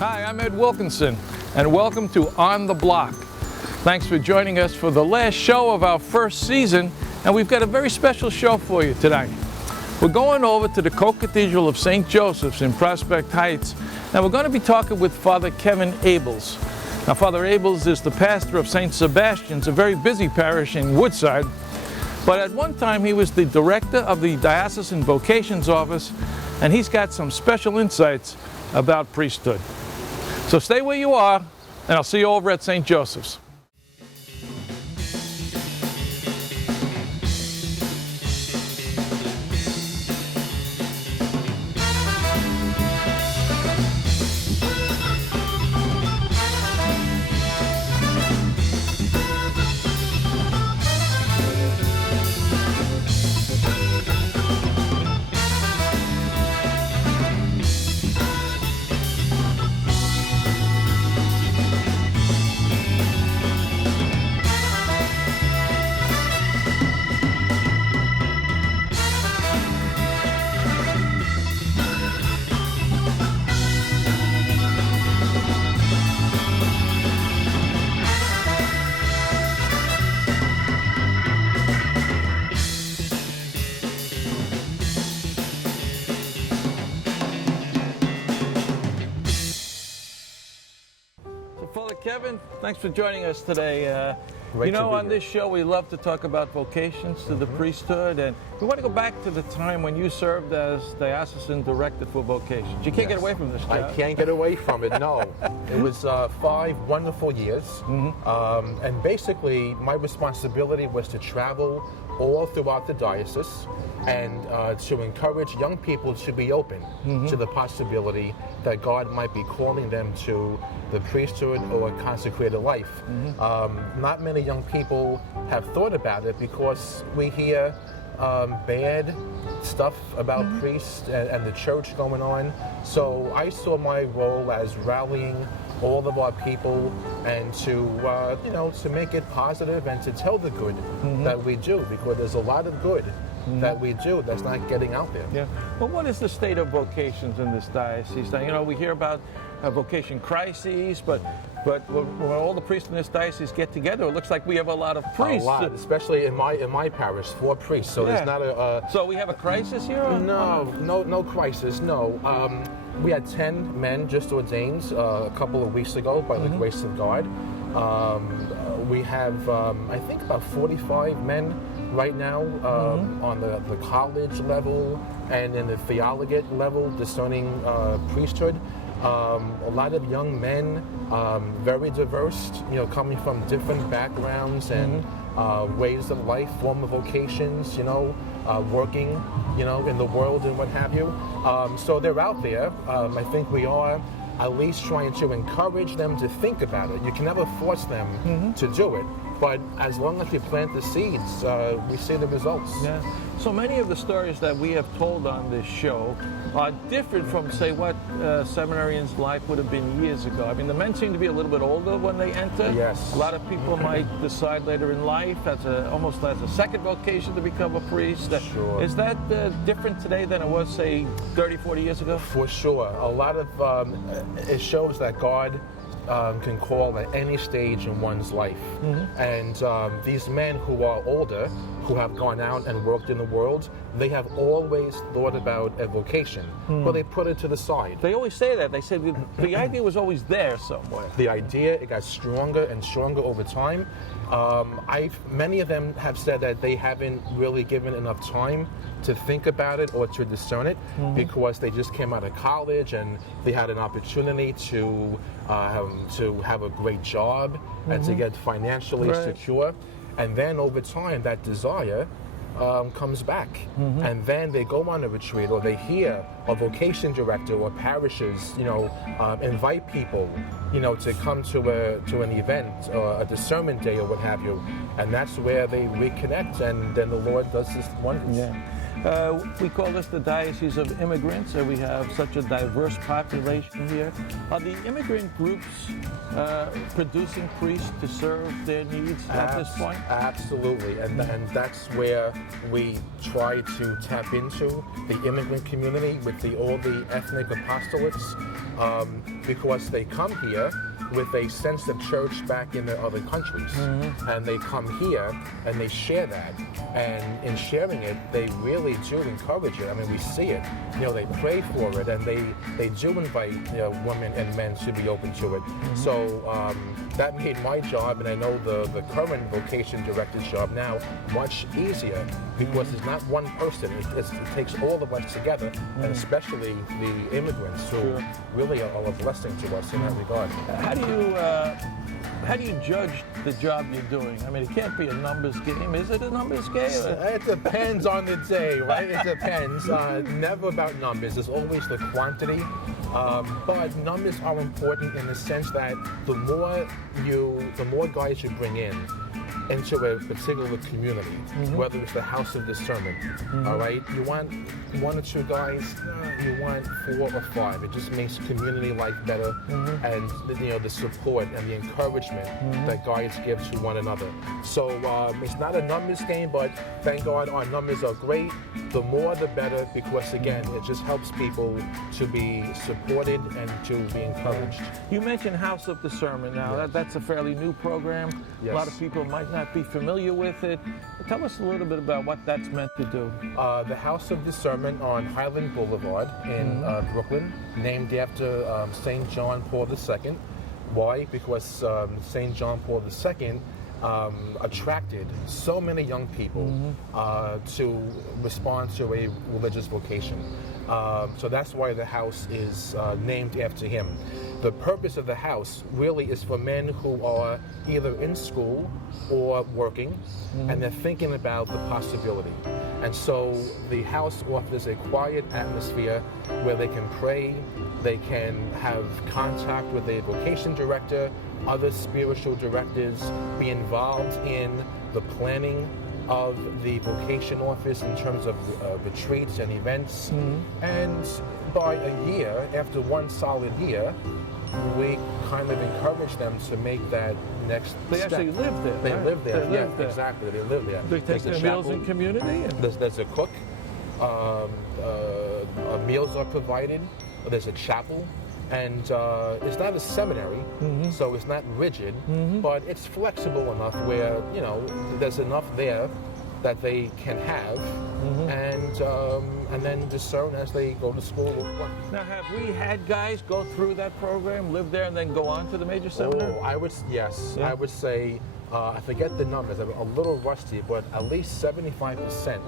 Hi, I'm Ed Wilkinson, and welcome to On the Block. Thanks for joining us for the last show of our first season, and we've got a very special show for you tonight. We're going over to the Co-Cathedral of St. Joseph's in Prospect Heights, and we're going to be talking with Father Kevin Abels. Now, Father Abels is the pastor of St. Sebastian's, a very busy parish in Woodside, but at one time he was the director of the Diocesan Vocations office, and he's got some special insights about priesthood. So stay where you are, and I'll see you over at St. Joseph's. Father Kevin, thanks for joining us today. On this show we love to talk about vocations to the priesthood, and we want to go back to the time when you served as diocesan director for vocations. You can't get away from this job. I can't get away from it, no. It was 5 wonderful years, and basically my responsibility was to travel all throughout the diocese and to encourage young people to be open to the possibility that God might be calling them to the priesthood or a consecrated life. Not many young people have thought about it because we hear bad stuff about priests and the church going on. So I saw my role as rallying all of our people and to make it positive and to tell the good that we do, because there's a lot of good that we do that's not getting out there. Yeah. Well, what is the state of vocations in this diocese? Now, we hear about vocation crises, but when all the priests in this diocese get together, it looks like we have a lot of priests. A lot, especially in my parish, 4 priests. So there's not a. So we have a crisis here? No crisis. No. We had 10 men just ordained a couple of weeks ago by the grace of God. We have, I think, about 45 men right now on the college level and in the theologate level, discerning priesthood. A lot of young men, very diverse, coming from different backgrounds and ways of life, form of vocations, working, in the world and what have you. So they're out there. I think we are at least trying to encourage them to think about it. You can never force them to do it, but as long as we plant the seeds, we see the results. Yeah. So many of the stories that we have told on this show are different from, say, what seminarians' life would have been years ago. I mean, the men seem to be a little bit older when they enter. Yes. A lot of people might decide later in life almost as a second vocation to become a priest. Sure. Is that different today than it was, say, 30, 40 years ago? For sure. A lot of it shows that God can call at any stage in one's life. And these men who are older, who have gone out and worked in the world, they have always thought about a vocation, but they put it to the side. They always say that. They say the idea was always there somewhere. The idea, it got stronger and stronger over time. Many of them have said that they haven't really given enough time to think about it or to discern it because they just came out of college and they had an opportunity to have a great job and to get financially secure. And then over time, that desire comes back. And then they go on a retreat, or they hear a vocation director or parishes, invite people, to come to an event or a discernment day or what have you. And that's where they reconnect, and then the Lord does this wonders. Yeah. We call this the Diocese of Immigrants, and we have such a diverse population here. Are the immigrant groups producing priests to serve their needs at this point? Absolutely, and that's where we try to tap into the immigrant community with all the ethnic apostolates, because they come here with a sense of church back in their other countries. And they come here and they share that. And in sharing it, they really do encourage it. I mean, we see it. They pray for it, and they do invite women and men to be open to it. So that made my job, and I know the current vocation director's job now, much easier, because it's not one person. It takes all of us together, and especially the immigrants who really are a blessing to us in that regard. How do you judge the job you're doing? I mean, it can't be a numbers game. Is it a numbers game? It depends on the day, right? It depends. Never about numbers. There's always the quantity. But numbers are important in the sense that the more guys you bring in into a particular community, whether it's the house of discernment, all right? You want 1 or 2 guys, you want 4 or 5. It just makes community life better, and the support and the encouragement that guys give to one another. So it's not a numbers game, but thank God our numbers are great. The more the better, because again, it just helps people to be supported and to be encouraged. You mentioned House of Discernment. Now that's a fairly new program. Yes. A lot of people might not be familiar with it. Tell us a little bit about what that's meant to do. The House of Discernment on Highland Boulevard in Brooklyn, named after St. John Paul II. Why? Because St. John Paul II attracted so many young people to respond to a religious vocation. So that's why the house is named after him. The purpose of the house really is for men who are either in school or working, and they're thinking about the possibility. And so the house offers a quiet atmosphere where they can pray, they can have contact with a vocation director, other spiritual directors, be involved in the planning of the vocation office in terms of retreats and events. And by a year, after 1 solid year, we kind of encourage them to make that next They step. actually live there. They right? live there. They live there. Exactly. They live there. They take their meals in community. There's a cook. Meals are provided. There's a chapel. And it's not a seminary, so it's not rigid, but it's flexible enough where, there's enough there that they can have, and then discern as they go to school or work. Now, have we had guys go through that program, live there, and then go on to the major seminary? I would say, I forget the numbers, I'm a little rusty, but at least 75%,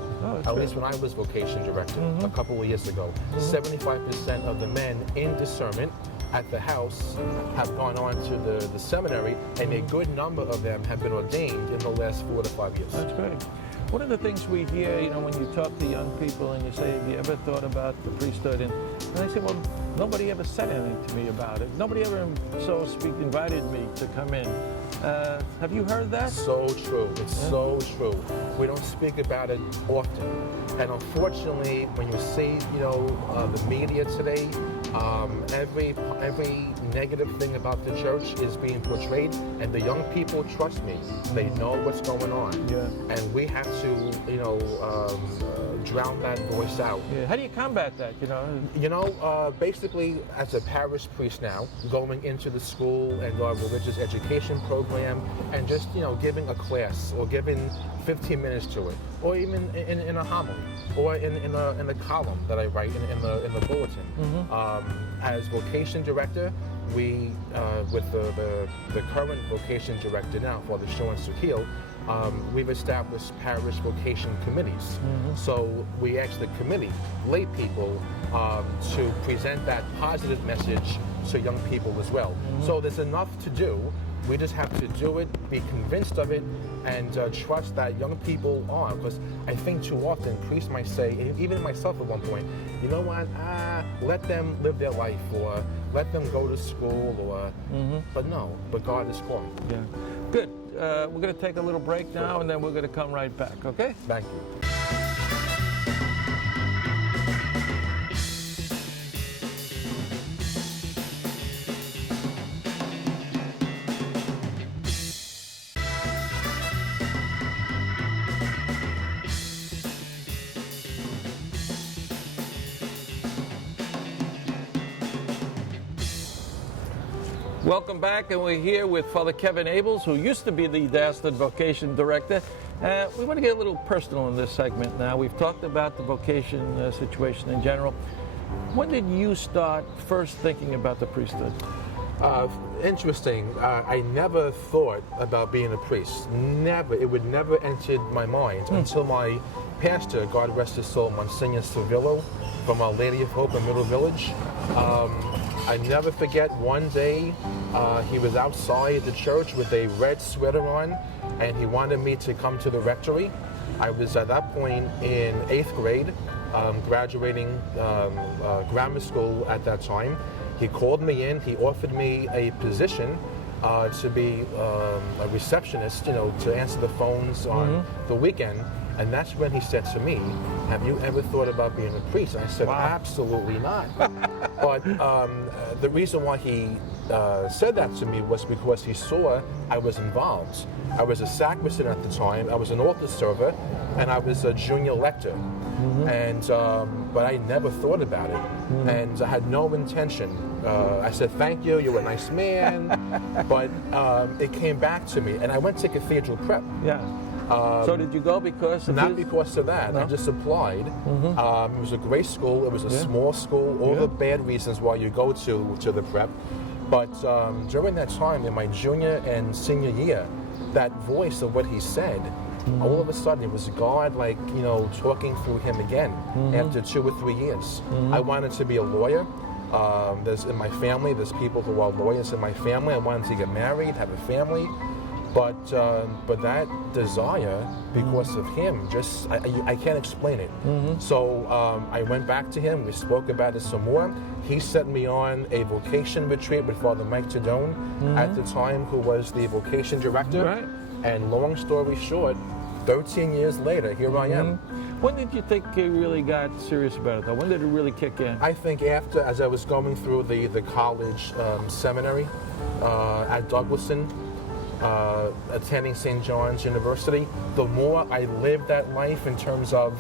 at least when I was vocation director a couple of years ago, 75% of the men in discernment at the house have gone on to the seminary, and a good number of them have been ordained in the last 4 to 5 years. That's great. One of the things we hear, when you talk to young people and you say, have you ever thought about the priesthood? And they say, well, nobody ever said anything to me about it. Nobody ever, so to speak, invited me to come in. Have you heard that? So true. It's so true. We don't speak about it often. And unfortunately, when you see, the media today, every negative thing about the church is being portrayed, and the young people, trust me, they know what's going on. Yeah. And we have to, drown that voice out. Yeah. How do you combat that, Basically, as a parish priest now, going into the school and our religious education program, and just, giving a class or giving 15 minutes to it, or even in a homily, or in a column that I write in the bulletin. As vocation director, we, with the current vocation director now, Father Sean Sukil, we've established parish vocation committees. So we ask the committee, lay people, to present that positive message to young people as well. So there's enough to do. We just have to do it, be convinced of it, and trust that young people are. Because I think too often priests might say, even myself at one point, you know what, let them live their life, or let them go to school, or, but God is calling. Yeah. Good. We're going to take a little break now, and then we're going to come right back, okay? Thank you. Welcome back, and we're here with Father Kevin Abels, who used to be the Diocese Vocation Director. We want to get a little personal in this segment now. We've talked about the vocation situation in general. When did you start first thinking about the priesthood? Interesting. I never thought about being a priest. Never. It would never enter my mind until my pastor, God rest his soul, Monsignor Cervillo, from Our Lady of Hope in Middle Village. I never forget one day he was outside the church with a red sweater on, and he wanted me to come to the rectory. I was at that point in 8th grade, graduating grammar school at that time. He called me in, he offered me a position to be a receptionist, to answer the phones on the weekend. And that's when he said to me, "Have you ever thought about being a priest?" I said, Wow. "Absolutely not." But the reason why he said that to me was because he saw I was involved. I was a sacristan at the time, I was an altar server, and I was a junior lector. And but I never thought about it, and I had no intention. I said, "Thank you, you're a nice man," but it came back to me, and I went to Cathedral Prep. Yeah. So did you go because of Not because of that. No? I just applied. It was a great school. It was a small school. All the bad reasons why you go to the prep. But during that time, in my junior and senior year, that voice of what he said, all of a sudden it was God, talking through him again after 2 or 3 years. I wanted to be a lawyer. In my family, there's people who are lawyers in my family. I wanted to get married, have a family. But that desire, because of him, I can't explain it. So I went back to him. We spoke about it some more. He sent me on a vocation retreat with Father Mike Tadone at the time, who was the vocation director. Right. And long story short, 13 years later, here I am. When did you think you really got serious about it, though? When did it really kick in? I think after, as I was going through the college seminary at Douglaston, attending St. John's University, the more I lived that life in terms of,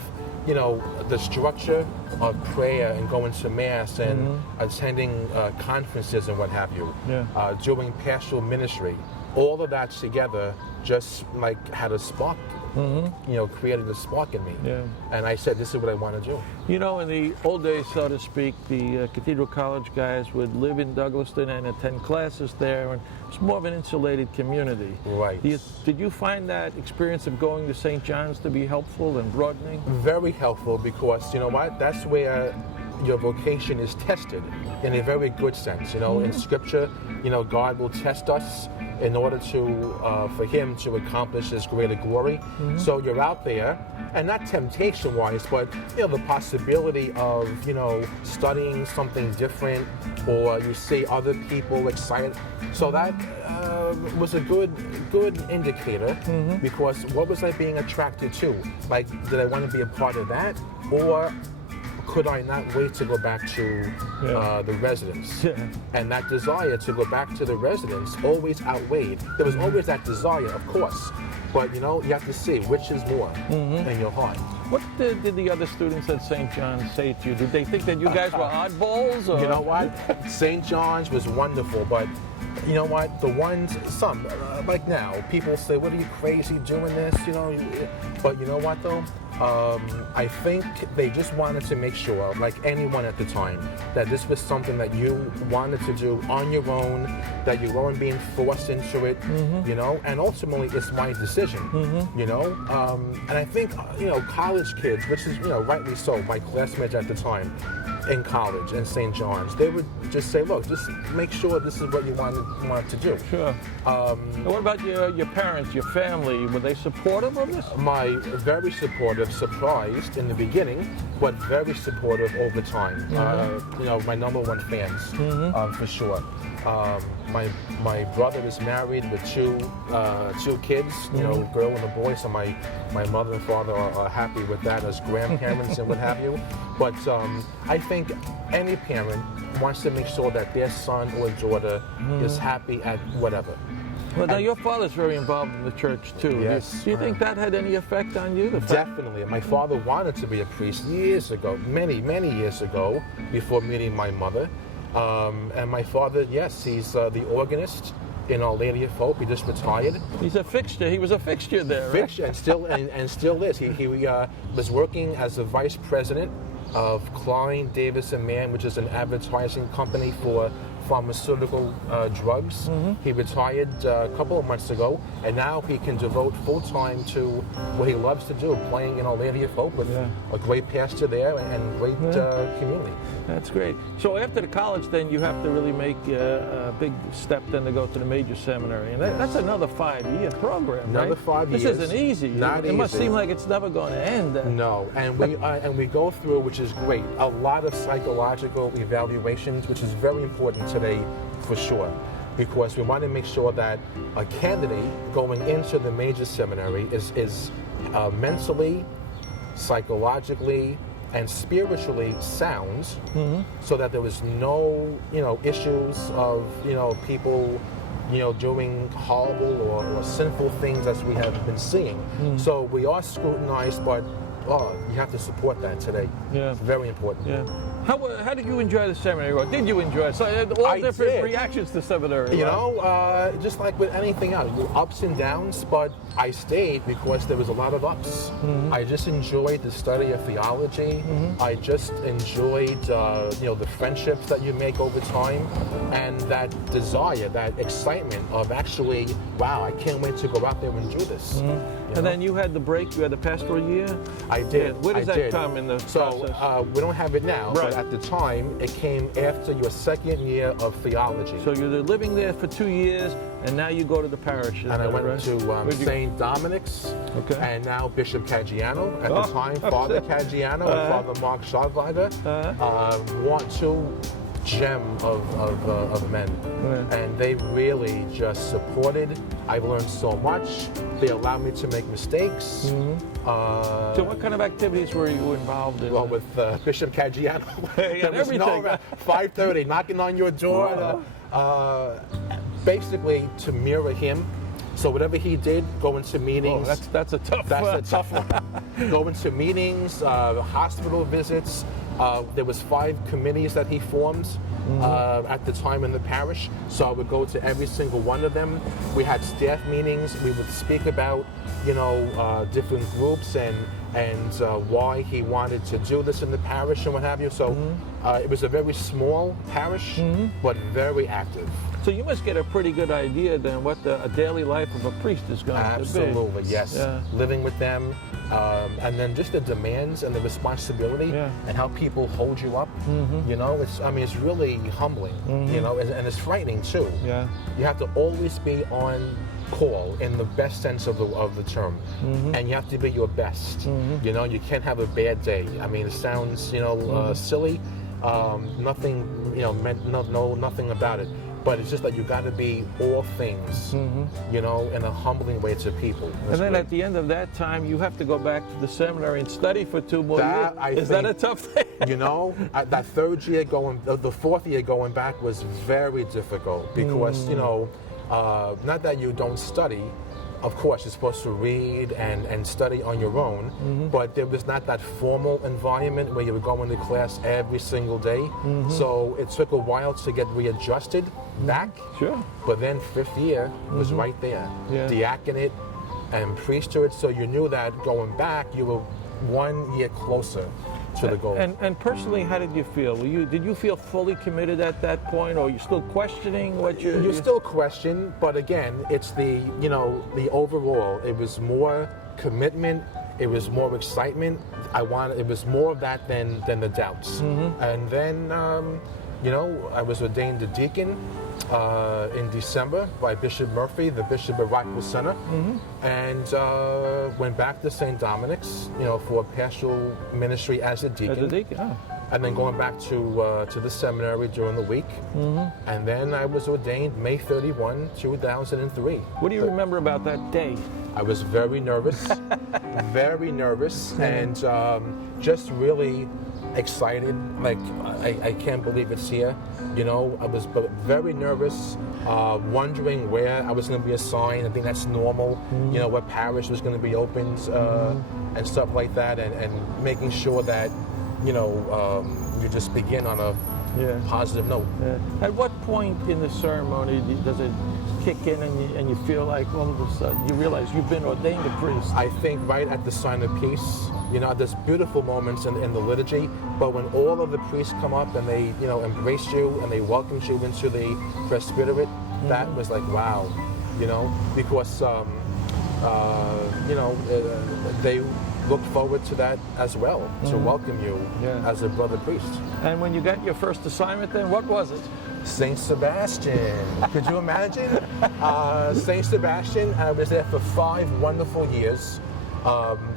the structure of prayer and going to Mass and attending conferences and what have you, doing pastoral ministry, all of that together just had a spark, created a spark in me. Yeah. And I said, this is what I want to do. In the old days, so to speak, the Cathedral College guys would live in Douglaston and attend classes there, and it's more of an insulated community. Right. Did you find that experience of going to St. John's to be helpful and broadening? Very helpful, because, that's where your vocation is tested in a very good sense. In Scripture, God will test us in order for him to accomplish his greater glory. So you're out there, and not temptation-wise, but the possibility of studying something different, or you see other people excited. So that was a good indicator, because what was I being attracted to? Did I want to be a part of that, or could I not wait to go back to the residence? And that desire to go back to the residence always outweighed. There was always that desire, of course, but you have to see which is more in your heart. What did the other students at St. John's say to you? Did they think that you guys were oddballs? Or? You know what? St. John's was wonderful, but you know what? Some, like now, people say, "What are you crazy doing this?" But you know what though? I think they just wanted to make sure, like anyone at the time, that this was something that you wanted to do on your own, that you weren't being forced into it, and ultimately it's my decision, and I think, college kids, which is, rightly so, my classmates at the time in college in St. John's, they would just say, look, just make sure this is what you want to do. Sure. And what about your parents, your family? Were they supportive of this? Very supportive, surprised in the beginning, but very supportive over time. My number one fans, for sure. My brother is married with two kids, girl and a boy, so my mother and father are happy with that as grandparents and what have you. But I think any parent wants to make sure that their son or daughter is happy at whatever. Well, now your father's very involved in the church too. Yes. Do you think that had any effect on you? Definitely. My father wanted to be a priest years ago, many years ago, before meeting my mother. And my father, yes, he's the organist in Our Lady of Hope. He just retired. He's a fixture. He was a fixture there, right? Fixture, and still is. He was working as the vice president of Klein, Davis and Mann, which is an advertising company for pharmaceutical drugs. He retired a couple of months ago, and now he can devote full time to what he loves to do, playing in Our Lady of Hope with a great pastor there and great community. That's great. So after the college, then you have to really make a big step then to go to the major seminary, and that's another 5-year program. Another right? 5 years. This isn't easy. Not it easy. Must seem like it's never going to end. No, and we go through, which is great, a lot of psychological evaluations, which is very important today for sure, because we want to make sure that a candidate going into the major seminary is mentally, psychologically, and spiritually sound, so that there was no issues of people doing horrible or sinful things as we have been seeing. So we are scrutinized, but you have to support that today. Yeah. It's very important. Yeah. How did you enjoy the seminary? Or did you enjoy it? So all different reactions to seminary. Just like with anything else, ups and downs, but I stayed because there was a lot of ups. I just enjoyed the study of theology. I just enjoyed the friendships that you make over time, and that desire, that excitement of actually, wow, I can't wait to go out there and do this. And then you had the break, you had the pastoral year? I did. Where does that come in the process? So we don't have it now, but at the time, it came after your second year of theology. So you're living there for 2 years, and now you go to the parish. And I went to St. Dominic's, and now Bishop Caggiano. At the time, Father Caggiano and Father Mark Schadweiger, two gem of men, and they really just supported. I've learned so much. They allowed me to make mistakes. So what kind of activities were you involved in? Well, with Bishop Caggiano, there was everything. 5:30 knocking on your door, basically to mirror him. So whatever he did, go into meetings. Oh, that's a tough. That's a tough one. Go into meetings, hospital visits. There was 5 committees that he formed at the time in the parish. So I would go to every single one of them. We had staff meetings. We would speak about, different groups and why he wanted to do this in the parish and what have you. So it was a very small parish, but very active. So you must get a pretty good idea then what a daily life of a priest is going to be. Absolutely, yes. Yeah. Living with them, and then just the demands and the responsibility and how people hold you up. It's really humbling. And it's frightening too. Yeah. You have to always be on call in the best sense of the term, and you have to be your best. You can't have a bad day. I mean, it sounds silly. Nothing nothing about it. But it's just that you got to be all things, in a humbling way to people. And then at the end of that time, you have to go back to the seminary and study for 2 more years. Is that a tough thing? That third year the fourth year going back was very difficult because, not that you don't study. Of course, you're supposed to read and study on your own, but there was not that formal environment where you would go into class every single day. So it took a while to get readjusted back. Sure. But then 5th year was right there. Yeah. Diaconate and priesthood, so you knew that going back, you were 1 year closer to the goal. And personally, how did you feel? Did you feel fully committed at that point, or are you still questioning what you still question, but again, it's the overall. It was more commitment. It was more excitement. It was more of that than the doubts. And then, I was ordained a deacon in December by Bishop Murphy, the Bishop of Rockville Center, and went back to St. Dominic's, for pastoral ministry as a deacon. As a deacon, And then going back to the seminary during the week. And then I was ordained May 31, 2003. What do you remember about that day? I was very nervous, and just really excited. Like, I can't believe it's here. I was very nervous, wondering where I was going to be assigned. I think that's normal, what parish was going to be opened and stuff like that, and making sure that, you just begin on a positive note. Yeah. At what point in the ceremony does it kick in and you feel like all of a sudden you realize you've been ordained a priest? I think right at the sign of peace, there's beautiful moments in the liturgy, but when all of the priests come up and they, embrace you and they welcome you into the presbyterate, that was like, wow, because, they look forward to that as well, to welcome you as a brother priest. And when you got your first assignment then, what was it? St. Sebastian. Could you imagine? St. Sebastian, I was there for 5 wonderful years.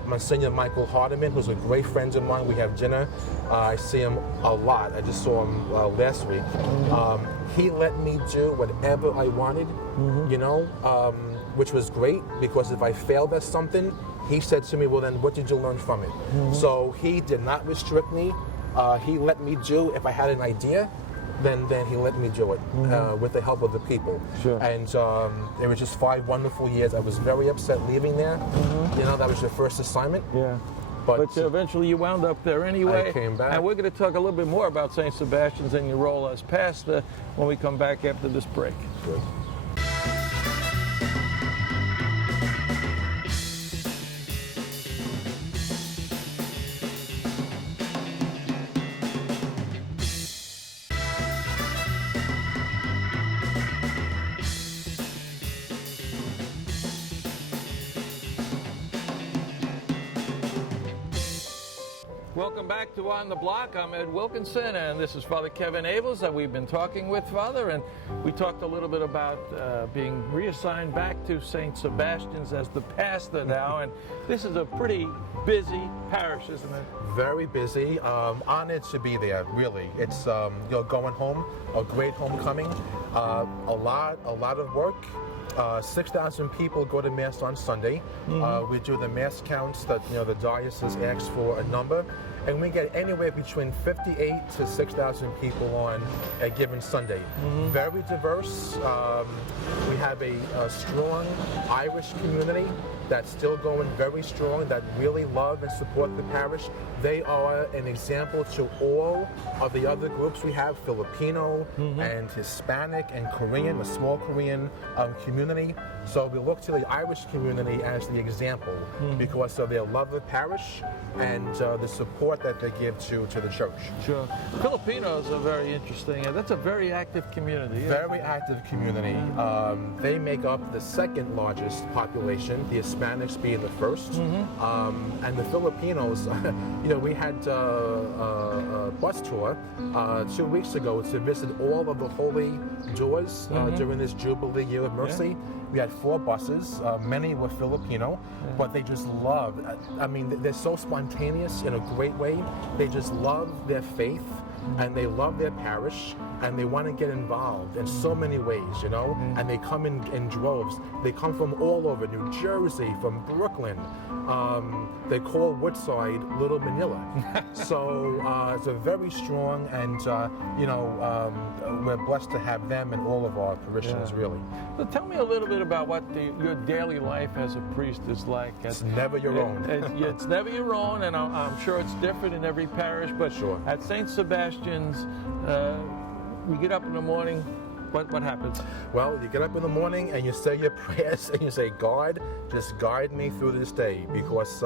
Monsignor Michael Hardiman, who's a great friend of mine, we have dinner. I see him a lot. I just saw him last week. He let me do whatever I wanted, which was great, because if I failed at something, he said to me, well then what did you learn from it? So he did not restrict me. He let me do, if I had an idea, then he let me do it with the help of the people. Sure. And it was just 5 wonderful years. I was very upset leaving there. That was your first assignment. Yeah. But eventually you wound up there anyway. I came back. And we're going to talk a little bit more about St. Sebastian's and your role as pastor when we come back after this break. Good. Welcome back to On the Block. I'm Ed Wilkinson, and this is Father Kevin Abels that we've been talking with, Father, and we talked a little bit about being reassigned back to St. Sebastian's as the pastor now, and this is a pretty busy parish, isn't it? Very busy. Honored to be there, really. It's going home, a great homecoming, a lot of work. 6,000 people go to Mass on Sunday. We do the Mass counts that the Diocese asks for a number, and we get anywhere between 58 to 6,000 people on a given Sunday. Very diverse. We have a strong Irish community that's still going very strong, that really love and support the parish. They are an example to all of the other groups we have, Filipino and Hispanic and Korean, a small Korean community. So we look to the Irish community as the example because of their love of parish and the support that they give to the church. Sure. Filipinos are very interesting, and that's a very active community. Very active community. They make up the second largest population, the Hispanics being the first. And the Filipinos, we had a bus tour 2 weeks ago to visit all of the holy doors during this Jubilee Year of Mercy. We had 4 buses, many were Filipino, but they just love, they're so spontaneous in a great way. They just love their faith and they love their parish and they want to get involved in so many ways, and they come in droves. They come from all over, New Jersey, from Brooklyn. They call Woodside Little Manila. So it's a very strong, and we're blessed to have them and all of our parishioners, really. So tell me a little bit about what your daily life as a priest is like. It's never your own. It's never your own, and I'm sure it's different in every parish, but at St. Sebastian's, we get up in the morning. What happens? Well, you get up in the morning and you say your prayers and you say, God, just guide me through this day, because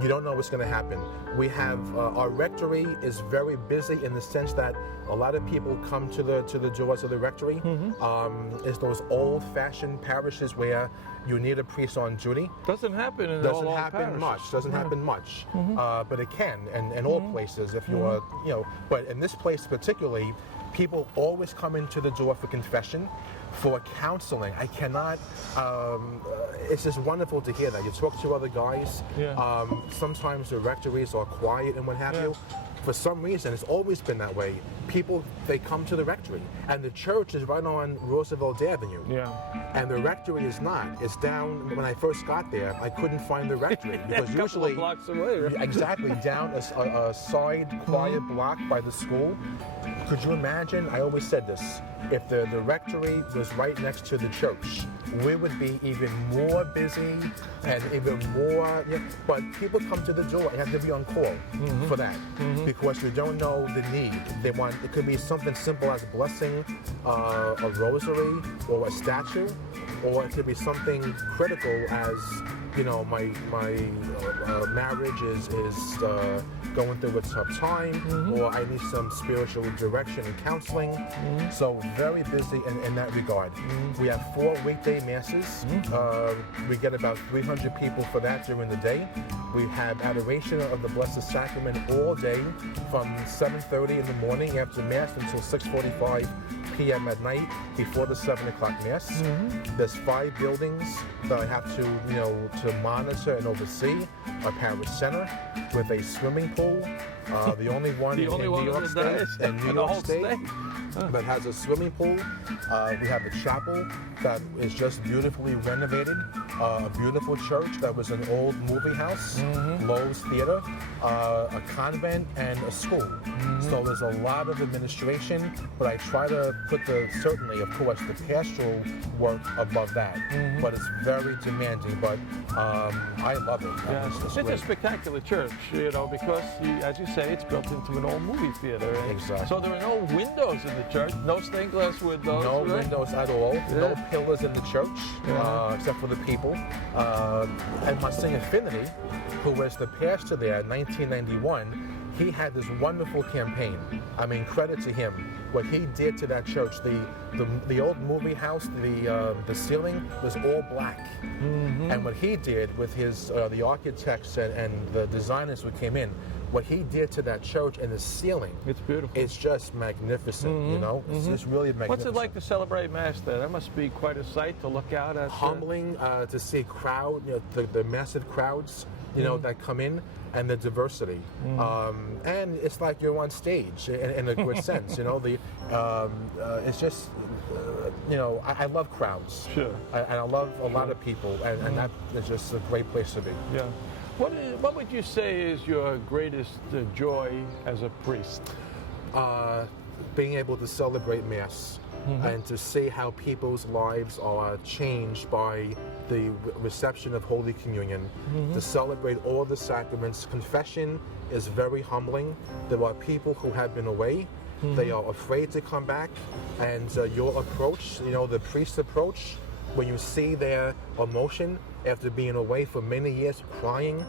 you don't know what's going to happen. We have our rectory is very busy in the sense that a lot of people come to the doors of the rectory. It's those old-fashioned parishes where you need a priest on duty. Doesn't happen in all parishes. Doesn't happen much. But it can, and in all places, if you are, But in this place particularly, people always come into the door for confession, for counseling. I cannot, it's just wonderful to hear that. You talk to other guys, sometimes the rectories are quiet and what have you. For some reason, it's always been that way. People, they come to the rectory, and the church is right on Roosevelt Avenue. And the rectory is not. It's down, when I first got there, I couldn't find the rectory, because usually, blocks away, right? Exactly, down a side quiet block by the school. Could you imagine, I always said this, if the rectory was right next to the church, we would be even more busy and even more. But people come to the door and have to be on call for that because we don't know the need. They want, it could be something simple as blessing a rosary or a statue, or it could be something critical as, you know, my marriage is going through a tough time, or I need some spiritual direction and counseling. So very busy in that regard. We have 4 weekday masses. We get about 300 people for that during the day. We have adoration of the Blessed Sacrament all day from 7:30 in the morning after Mass until 6:45 p.m. at night before the 7 o'clock Mass. There's 5 buildings that I have to, you know, to monitor and oversee. A parish center with a swimming pool, the only one in New York State that has a swimming pool. We have a chapel that is just beautifully renovated, a beautiful church that was an old movie house, Lowe's Theater, a convent, and a school. So there's a lot of administration, but I try to put certainly, of course, the pastoral work above that. But it's very demanding, but I love it. It's a spectacular church, you know, because, as you say, it's built into an old movie theater. Exactly. So there are no windows in the church, no stained glass windows. No windows at all. No pillars in the church, except for the people. And Monsignor Affinity, who was the pastor there in 1991, he had this wonderful campaign. I mean, credit to him. What he did to that church, the old movie house, the ceiling was all black. And what he did with his the architects and the designers who came in, what he did to that church and the ceiling, it's beautiful. It's just magnificent, you know? It's just really magnificent. What's it like to celebrate Mass there? That must be quite a sight to look out at. Humbling to see crowd, you know, the massive crowds, you know, that come in, and the diversity. And it's like you're on stage in a good sense, you know. It's just, you know, I love crowds. Sure. And I love a lot of people, and that is just a great place to be. Yeah. What would you say is your greatest joy as a priest? Being able to celebrate Mass and to see how people's lives are changed by the reception of Holy Communion, to celebrate all the sacraments. Confession is very humbling. There are people who have been away. They are afraid to come back, and your approach, you know, the priest's approach, when you see their emotion after being away for many years, crying,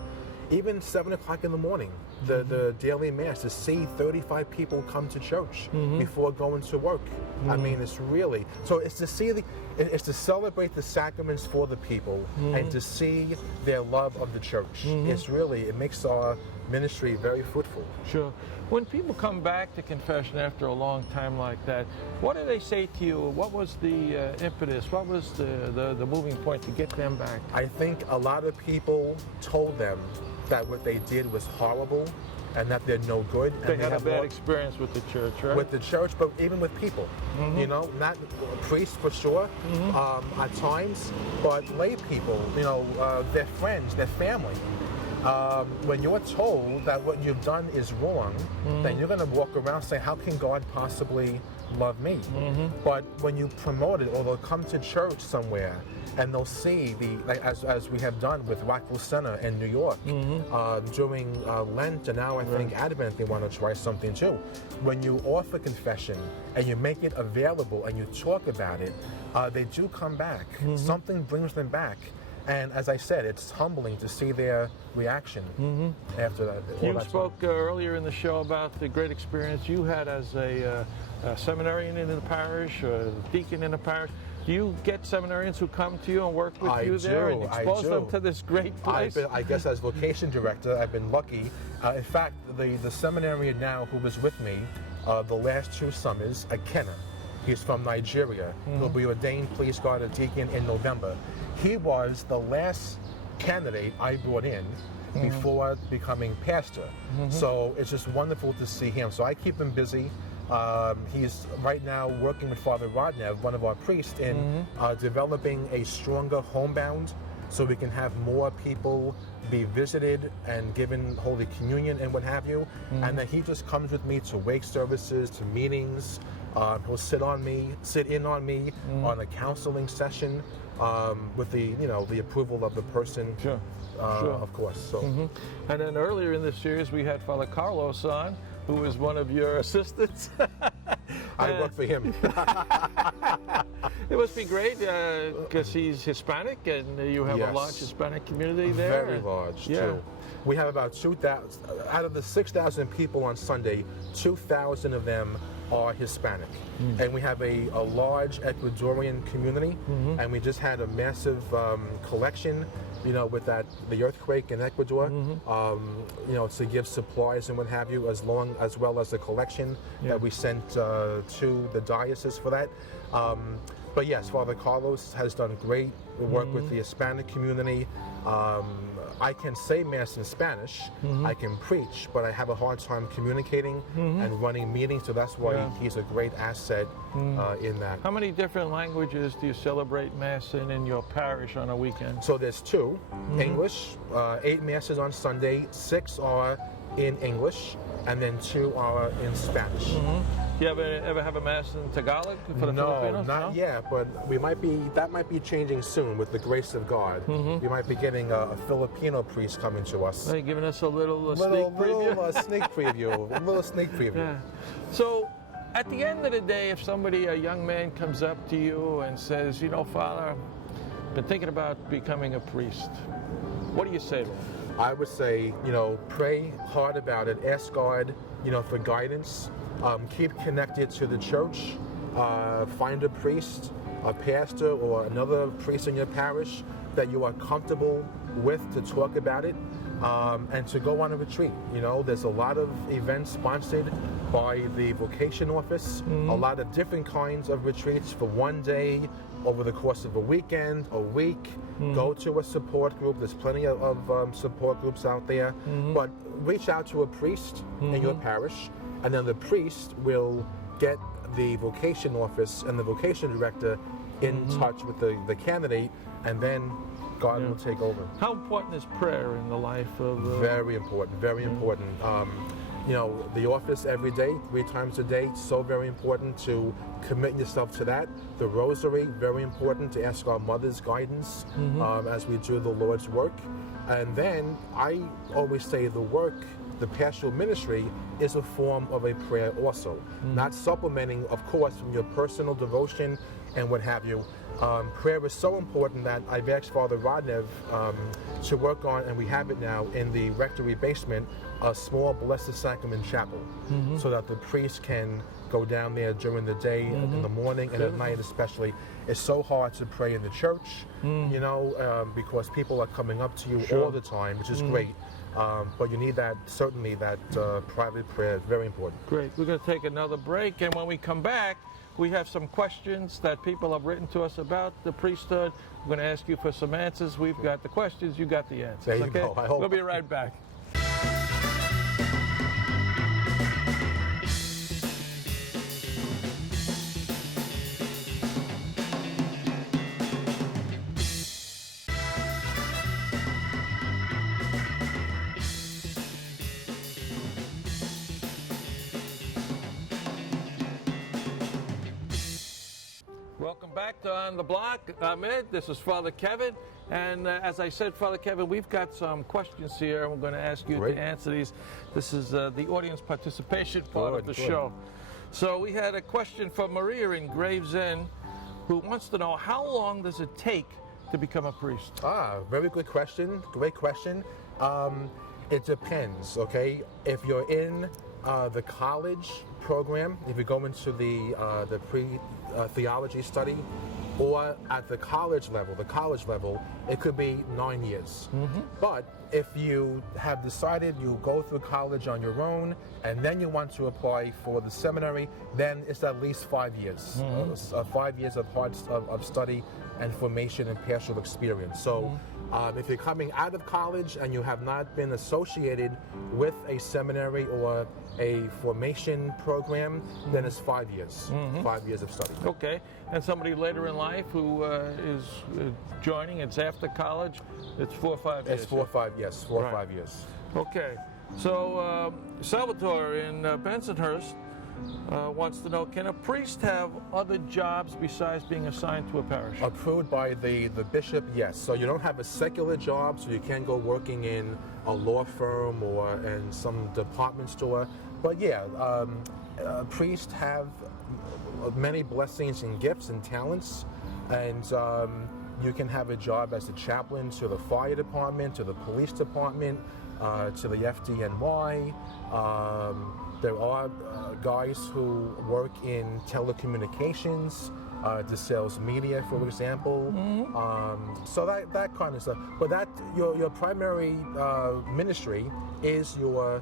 even 7 o'clock in the morning, the daily Mass, to see 35 people come to church before going to work. I mean, it's really, so it's to see it's to celebrate the sacraments for the people and to see their love of the church. It's really, it makes our ministry very fruitful. Sure. When people come back to confession after a long time like that, what do they say to you? What was the impetus? What was the moving point to get them back? I think a lot of people told them that what they did was horrible and that they're no good. They had a bad experience with the church, right? With the church, but even with people. You know, not priests for sure, at times, but lay people, you know, their friends, their family. When you're told that what you've done is wrong, then you're going to walk around saying, how can God possibly love me? But when you promote it, or they'll come to church somewhere and they'll see as we have done with Rockville Center in New York during Lent, and now I think Advent, they want to try something too. When you offer confession and you make it available and you talk about it, they do come back. Something brings them back. And as I said, it's humbling to see their reaction after that. You spoke earlier in the show about the great experience you had as a seminarian in the parish, a deacon in the parish. Do you get seminarians who come to you and work with you there and expose them to this great place? I guess as vocation director, I've been lucky. In fact, the seminarian now who was with me the last 2 summers, Akena, he's from Nigeria. He'll be ordained, please God, a deacon in November. He was the last candidate I brought in before becoming pastor. So it's just wonderful to see him. So I keep him busy. He's right now working with Father Rodnev, one of our priests, in developing a stronger homebound so we can have more people be visited and given Holy Communion and what have you. And then he just comes with me to wake services, to meetings, He'll sit in on me on a counseling session with the approval of the person. Sure. Of course. So. And then earlier in this series, we had Father Carlos on, who was one of your assistants. I work for him. It must be great because he's Hispanic and you have a large Hispanic community there. Very large, too. We have about 2,000, out of the 6,000 people on Sunday, 2,000 of them are Hispanic. And we have a large Ecuadorian community, and we just had a massive collection, with the earthquake in Ecuador, to give supplies and what have you, as well as the collection that we sent to the diocese for that. But yes, Father Carlos has done great work with the Hispanic community. I can say Mass in Spanish, I can preach, but I have a hard time communicating and running meetings, so that's why he's a great asset in that. How many different languages do you celebrate Mass in your parish on a weekend? So there's 2, English, 8 Masses on Sunday, 6 are in English, and then 2 are in Spanish. Do you ever have a Mass in Tagalog for the Filipinos? Not yet, but that might be changing soon with the grace of God. We might be getting a Filipino priest coming to us. Are you giving us a little sneak preview? A little sneak preview. Yeah. So, at the end of the day, if a young man comes up to you and says, Father, I've been thinking about becoming a priest, what do you say to him? I would say, pray hard about it. Ask God, for guidance. Keep connected to the church. Find a priest, a pastor, or another priest in your parish that you are comfortable with to talk about it, and to go on a retreat. There's a lot of events sponsored by the vocation office, a lot of different kinds of retreats for one day, over the course of a weekend, a week. Go to a support group. There's plenty of support groups out there. But reach out to a priest in your parish, and then the priest will get the vocation office and the vocation director in touch with the candidate, and then God will take over. How important is prayer in the life of... Very important, very important. The office every day, 3 times a day, so very important to commit yourself to that. The rosary, very important to ask our mother's guidance as we do the Lord's work. And then I always say the pastoral ministry is a form of a prayer also. Not supplementing, of course, from your personal devotion and what have you. Prayer is so important that I've asked Father Rodnev to work on, and we have it now in the rectory basement, a small Blessed Sacrament chapel, so that the priest can go down there during the day, in the morning, and at night especially. It's so hard to pray in the church, because people are coming up to you all the time, which is great. But you need that private prayer is very important. Great. We're going to take another break, and when we come back, we have some questions that people have written to us about the priesthood. We're going to ask you for some answers. We've got the questions, you got the answers. There you go. I hope. We'll be right back. Welcome back to On the Block. Ahmed, this is Father Kevin. And as I said, Father Kevin, we've got some questions here, and we're going to ask you to answer these. This is the audience participation part of the show. So we had a question from Maria in Gravesend, who wants to know, how long does it take to become a priest? Very good question. Great question. It depends, okay? If you're in the college program, if you go into the pre-theology study, or at the college level, it could be 9 years. But if you have decided you go through college on your own, and then you want to apply for the seminary, then it's at least 5 years. 5 years of study and formation and pastoral experience. So if you're coming out of college and you have not been associated with a seminary or a formation program, then it's 5 years. 5 years of study. Okay. And somebody later in life who is joining, it's after college, it's 4 or 5 years. It's 4 or 5, yes, 4 or 5 years. Okay. So Salvatore in Bensonhurst wants to know, can a priest have other jobs besides being assigned to a parish? Approved by the bishop, yes. So you don't have a secular job, so you can't go working in a law firm or in some department store. But yeah, priests have many blessings and gifts and talents, and you can have a job as a chaplain to the fire department, to the police department, to the FDNY. There are guys who work in telecommunications, the sales media, for example. So that kind of stuff. But that your primary ministry is your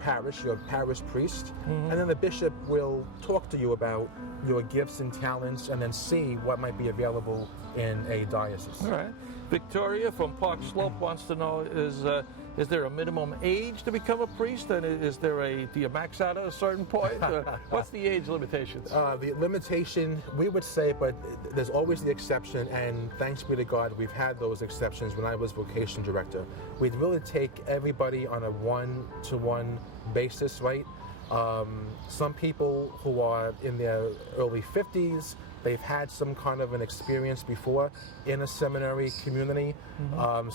parish, your parish priest, and then the bishop will talk to you about your gifts and talents, and then see what might be available in a diocese. All right. Victoria from Park Slope wants to know, is there a minimum age to become a priest, and do you max out at a certain point? What's the age limitations? The limitation, we would say, but there's always the exception, and thanks be to God, we've had those exceptions. When I was vocation director, we'd really take everybody on a one-to-one basis, right? Some people who are in their early 50s, they've had some kind of an experience before in a seminary community,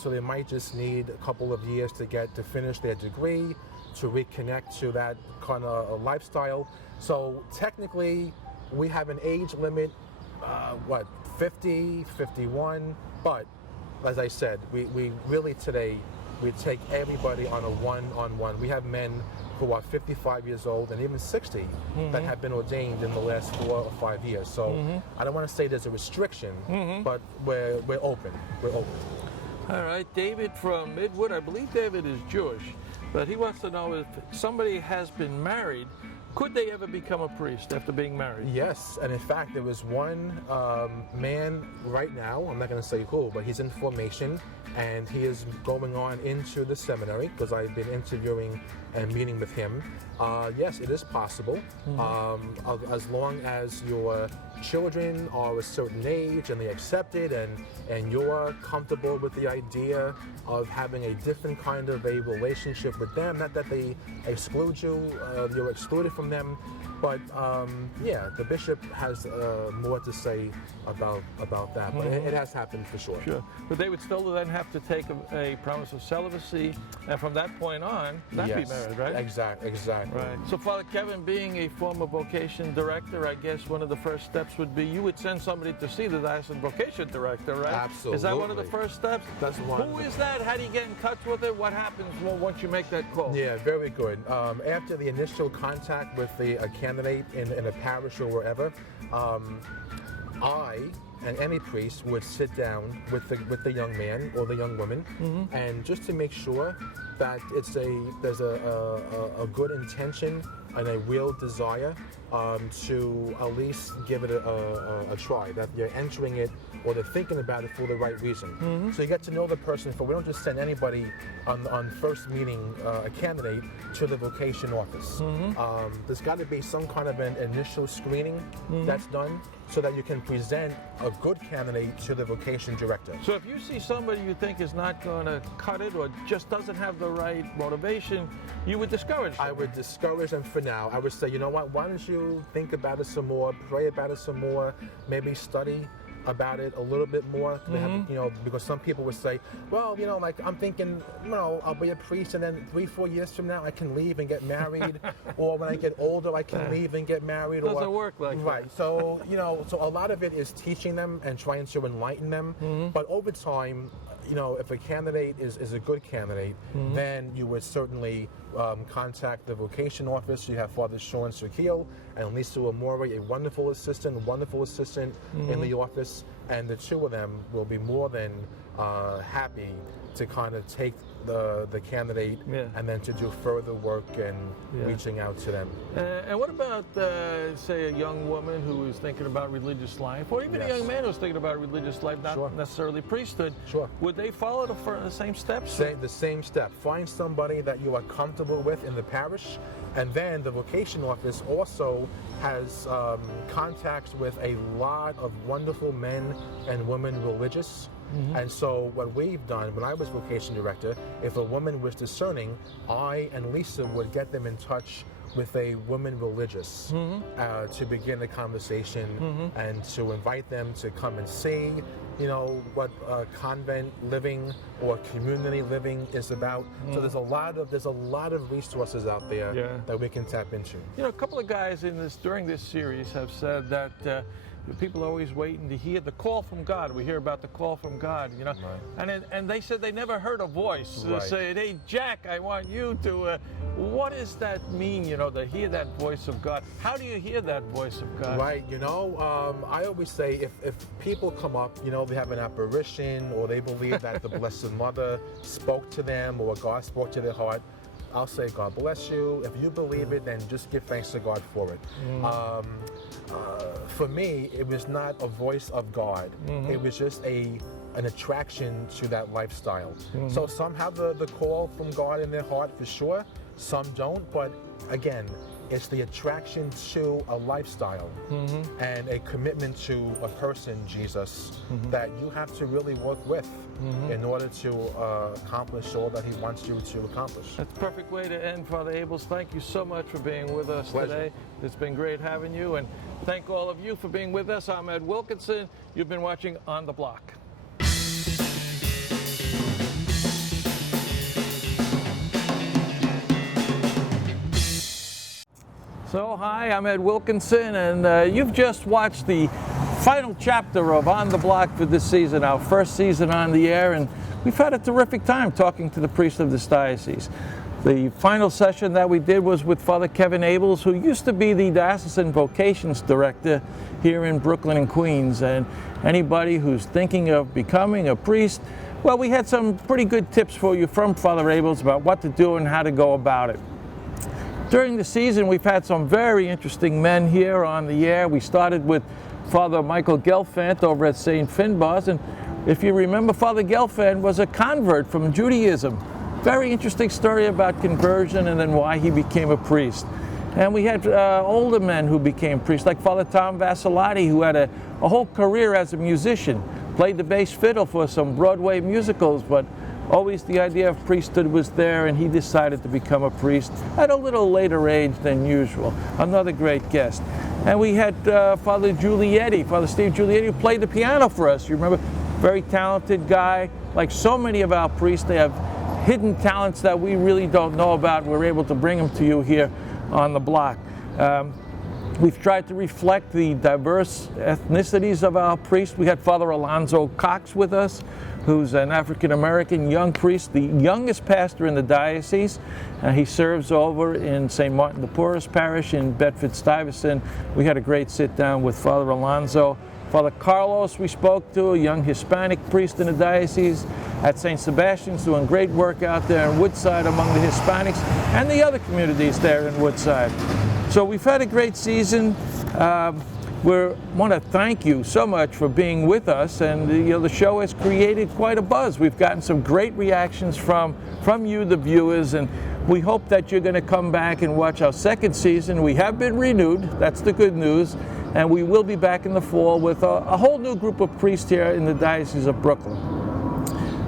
so they might just need a couple of years to finish their degree, to reconnect to that kind of lifestyle. So technically, we have an age limit, 50, 51, but as I said, we really today, we take everybody on a one-on-one. We have men who are 55 years old and even 60 that have been ordained in the last 4 or 5 years. So I don't want to say there's a restriction, but we're open. We're open. All right, David from Midwood. I believe David is Jewish, but he wants to know if somebody has been married, could they ever become a priest after being married? Yes, and in fact, there was one man right now, I'm not going to say who, but he's in formation, and he is going on into the seminary, because I've been interviewing and meeting with him. Yes, it is possible, as long as your children are a certain age and they accept it, and you're comfortable with the idea of having a different kind of a relationship with them. Not that they exclude you, you're excluded from them, but yeah, the bishop has more to say about that. But it has happened for sure. Sure, but they would still then have to take a promise of celibacy, and from that point on, not be married, right? Exactly. Right. So, Father Kevin, being a former vocation director, I guess one of the first steps would be you would send somebody to see the diocesan vocation director, right? Absolutely. Is that one of the first steps? That's one. Who is that? How do you get in touch with it? What happens once you make that call? Yeah, very good. After the initial contact with a candidate in a parish or wherever, I and any priest would sit down with the young man or the young woman, and just to make sure that there's a good intention and a real desire to at least give it a try, that you're entering it or they're thinking about it for the right reason. So you get to know the person. We don't just send anybody on first meeting a candidate to the vocation office. There's got to be some kind of an initial screening that's done, so that you can present a good candidate to the vocation director. So if you see somebody you think is not going to cut it or just doesn't have the right motivation, you would discourage them. I would discourage them for now. I would say, you know what, why don't you think about it some more, pray about it some more, maybe study about it a little bit more. Because some people would say, well, like I'm thinking, I'll be a priest and then 3-4 years from now I can leave and get married, or when I get older I can leave and get married. Doesn't work like that. Right. So so a lot of it is teaching them and trying to enlighten them. But over time, if a candidate is a good candidate, then you would certainly contact the vocation office. You have Father Sean Serkil and Lisa Amore, a wonderful assistant in the office, and the two of them will be more than happy to kind of take the candidate and then to do further work and reaching out to them. And what about, say, a young woman who is thinking about religious life, or even a young man who's thinking about religious life, not necessarily priesthood? Sure. Would they follow the same steps? The same step. Find somebody that you are comfortable with in the parish, and then the vocation office also has contacts with a lot of wonderful men and women religious. And so what we've done, when I was vocation director, if a woman was discerning, I and Lisa would get them in touch with a woman religious to begin the conversation and to invite them to come and see, you know, what convent living or community living is about. So there's a lot of resources out there that we can tap into. You know, a couple of guys during this series have said that people are always waiting to hear the call from God. We hear about the call from God, you know, and they said they never heard a voice saying, "Hey, Jack, I want you to." What does that mean? You know, to hear that voice of God. How do you hear that voice of God? Right. You know, I always say if people come up, you know, they have an apparition or they believe that the Blessed Mother spoke to them or God spoke to their heart, I'll say, God bless you. If you believe it, then just give thanks to God for it. For me, it was not a voice of God. It was just an attraction to that lifestyle. So some have the call from God in their heart for sure. Some don't, but again, it's the attraction to a lifestyle and a commitment to a person, Jesus, that you have to really work with in order to accomplish all that he wants you to accomplish. That's a perfect way to end, Father Abels. Thank you so much for being with us today. It's been great having you, and thank all of you for being with us. I'm Ed Wilkinson. You've been watching On the Block. So, hi, I'm Ed Wilkinson, and you've just watched the final chapter of On the Block for this season, our first season on the air, and we've had a terrific time talking to the priest of this diocese. The final session that we did was with Father Kevin Abels, who used to be the Diocesan Vocations Director here in Brooklyn and Queens, and anybody who's thinking of becoming a priest, well, we had some pretty good tips for you from Father Abels about what to do and how to go about it. During the season, we've had some very interesting men here on the air. We started with Father Michael Gelfand over at St. Finbar's, and if you remember, Father Gelfand was a convert from Judaism. Very interesting story about conversion and then why he became a priest. And we had older men who became priests, like Father Tom Vasilati, who had a whole career as a musician, played the bass fiddle for some Broadway musicals, but always the idea of priesthood was there, and he decided to become a priest at a little later age than usual. Another great guest. And we had Father Giulietti, Father Steve Giulietti, who played the piano for us. You remember, very talented guy. Like so many of our priests, they have hidden talents that we really don't know about. We're able to bring them to you here on the block. We've tried to reflect the diverse ethnicities of our priests. We had Father Alonzo Cox with us, who's an African-American young priest, the youngest pastor in the diocese. He serves over in St. Martin the Porous Parish in Bedford-Stuyvesant. We had a great sit-down with Father Alonzo. Father Carlos we spoke to, a young Hispanic priest in the diocese at St. Sebastian's, doing great work out there in Woodside among the Hispanics and the other communities there in Woodside. So we've had a great season. We want to thank you so much for being with us, and the show has created quite a buzz. We've gotten some great reactions from you, the viewers, and we hope that you're going to come back and watch our second season. We have been renewed, that's the good news, and we will be back in the fall with a whole new group of priests here in the Diocese of Brooklyn.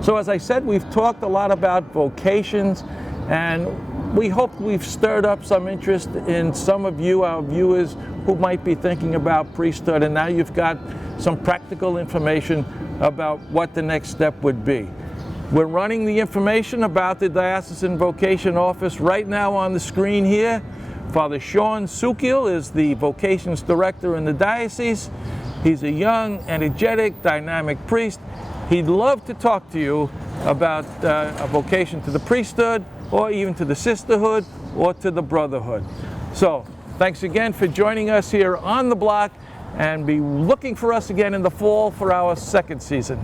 So as I said, we've talked a lot about vocations, and we hope we've stirred up some interest in some of you, our viewers, who might be thinking about priesthood, and now you've got some practical information about what the next step would be. We're running the information about the Diocesan Vocation Office right now on the screen here. Father Sean Sukiel is the Vocations Director in the Diocese. He's a young, energetic, dynamic priest. He'd love to talk to you about a vocation to the priesthood, or even to the sisterhood, or to the brotherhood. So, thanks again for joining us here on the block, and be looking for us again in the fall for our second season.